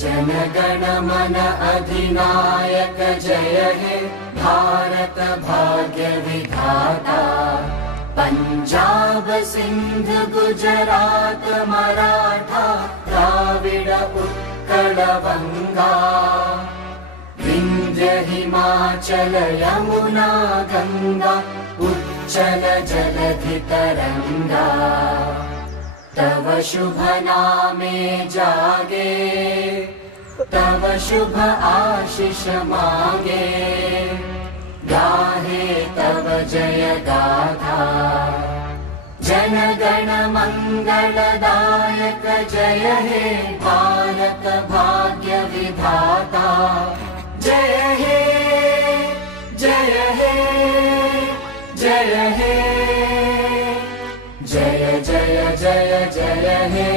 जनगण मन अधिनायक जय हे भारत भाग्य विधाता। पंजाब सिंध गुजरात मराठा द्राविड उत्कल बंगा। विंध्य हिमाचल यमुना गंगा उच्चल जलधि तरंगा। तव शुभ नामे जागे तव शुभ आशीष मांगे। गाहे तव जय गाथा जन गण मंगलदायक जय हे भारत भाग्य विधाता। जय हे जय हे जय हे जय जय जय जय हे।